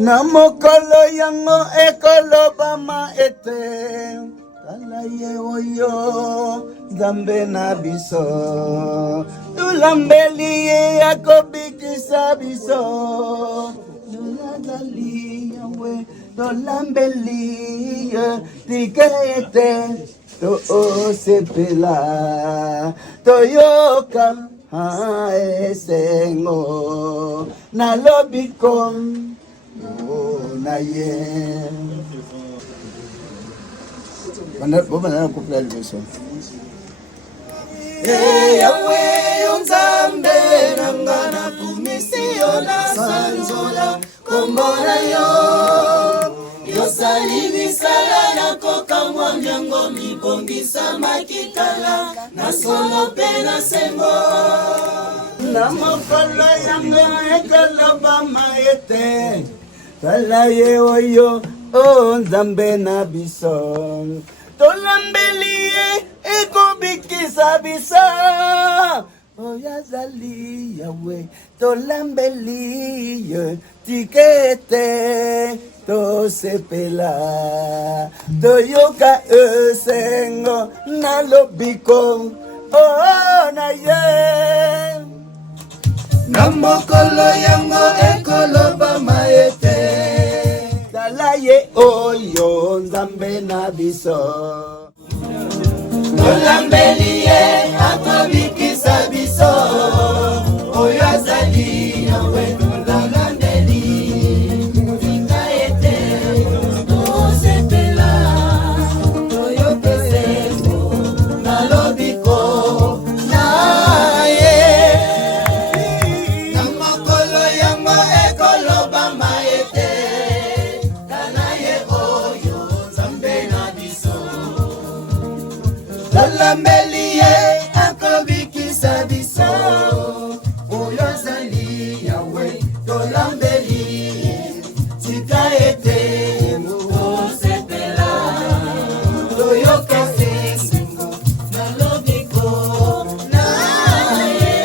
na mokolo yango ekoloba maete tala ye oyo Nzambe na biso tulambeli ye akobikisa biso tulazali yawe tolambeli ye tikete to osepela toyoka esengo nalobiko na ye. Bwana kupela liboso. Yahweh Nzambe nangana kumisio na sanzola kombona yo yosali misala na kokamwa myango mibongisa makikala na solo pe na sembo na mokolo yango ekoloba maete tala ye oyo Nzambe na biso tolambeli ye ekobikisa biso oyazali yawe tolambeli ye tikete tosepela toyoka esengo na lobiko na ye na mokolo yango ekoloba maete tala ye oyo Nzambe na biso tolambeli ye akobikisa biso oyo azali yawe tolambeli tika ete tosepela toyoka esengo na lobiko na ye na mokolo yango ekoloba maete tala ye oyo Nzambe na biso tolambeli ye akobikisa biso oyo azali yawe tolambeli tika ete tosepela toyoka esengo na lobiko na ye.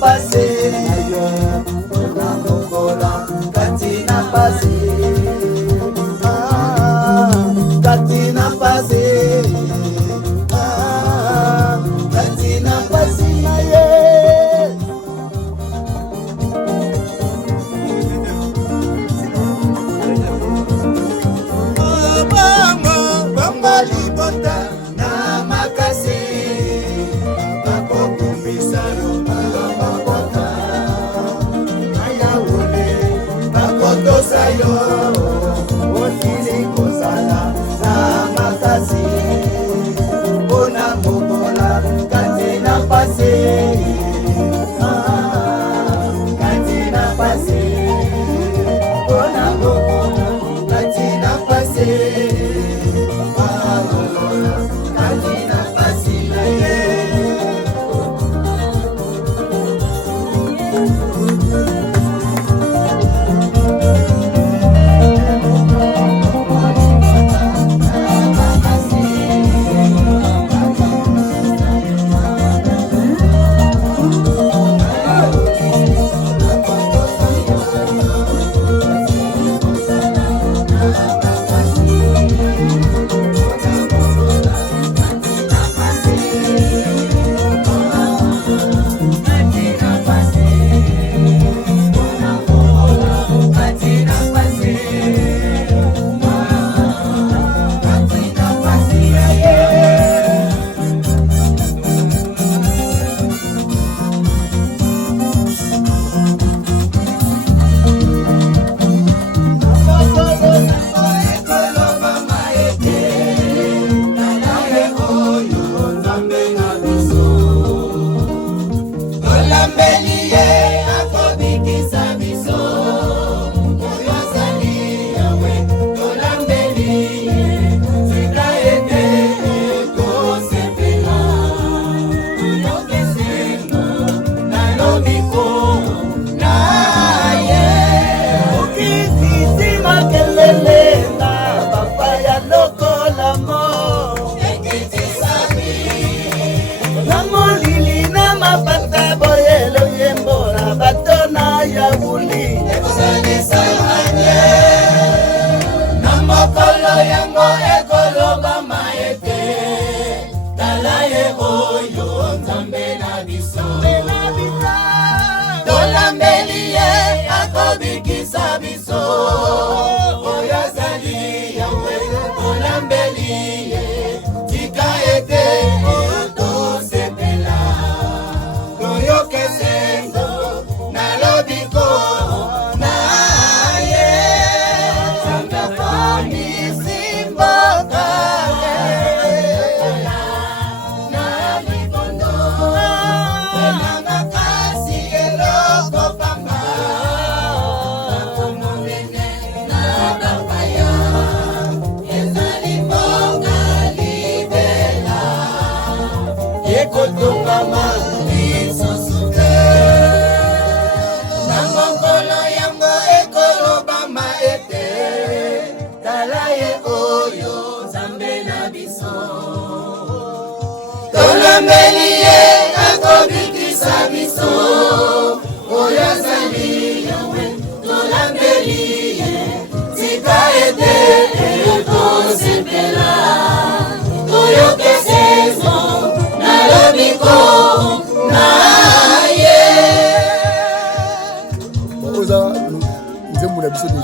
pase na mokola kati na pase kati na pase kati na pase bongo libota na makasi bakokumbisa lomababota ayawole bakotosa yo otili kozala na makasi mpona mokola kati na pase kati na pase mpona mokola kati na pase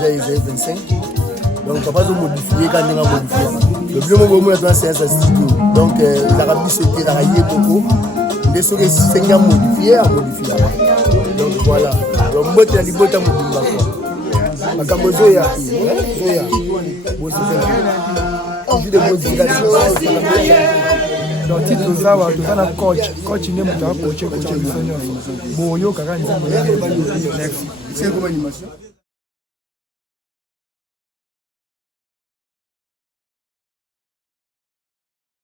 Déjà Isaïe 25, donc on va pas modifier quand on va modifier. Le plus moment où on a c'est un studio, donc l'Arabie c'était la raillée beaucoup. Des souris 5 ans modifiés à modifier. Donc voilà. Donc moi tu as dit bota mobimba quoi. Akamozo ya. Zoya. Moi c'est ça. Donc titre zawa tu kana coach ni mtu coach biso nyonso. Boyo kaka nzambo ya. C'est comme animation.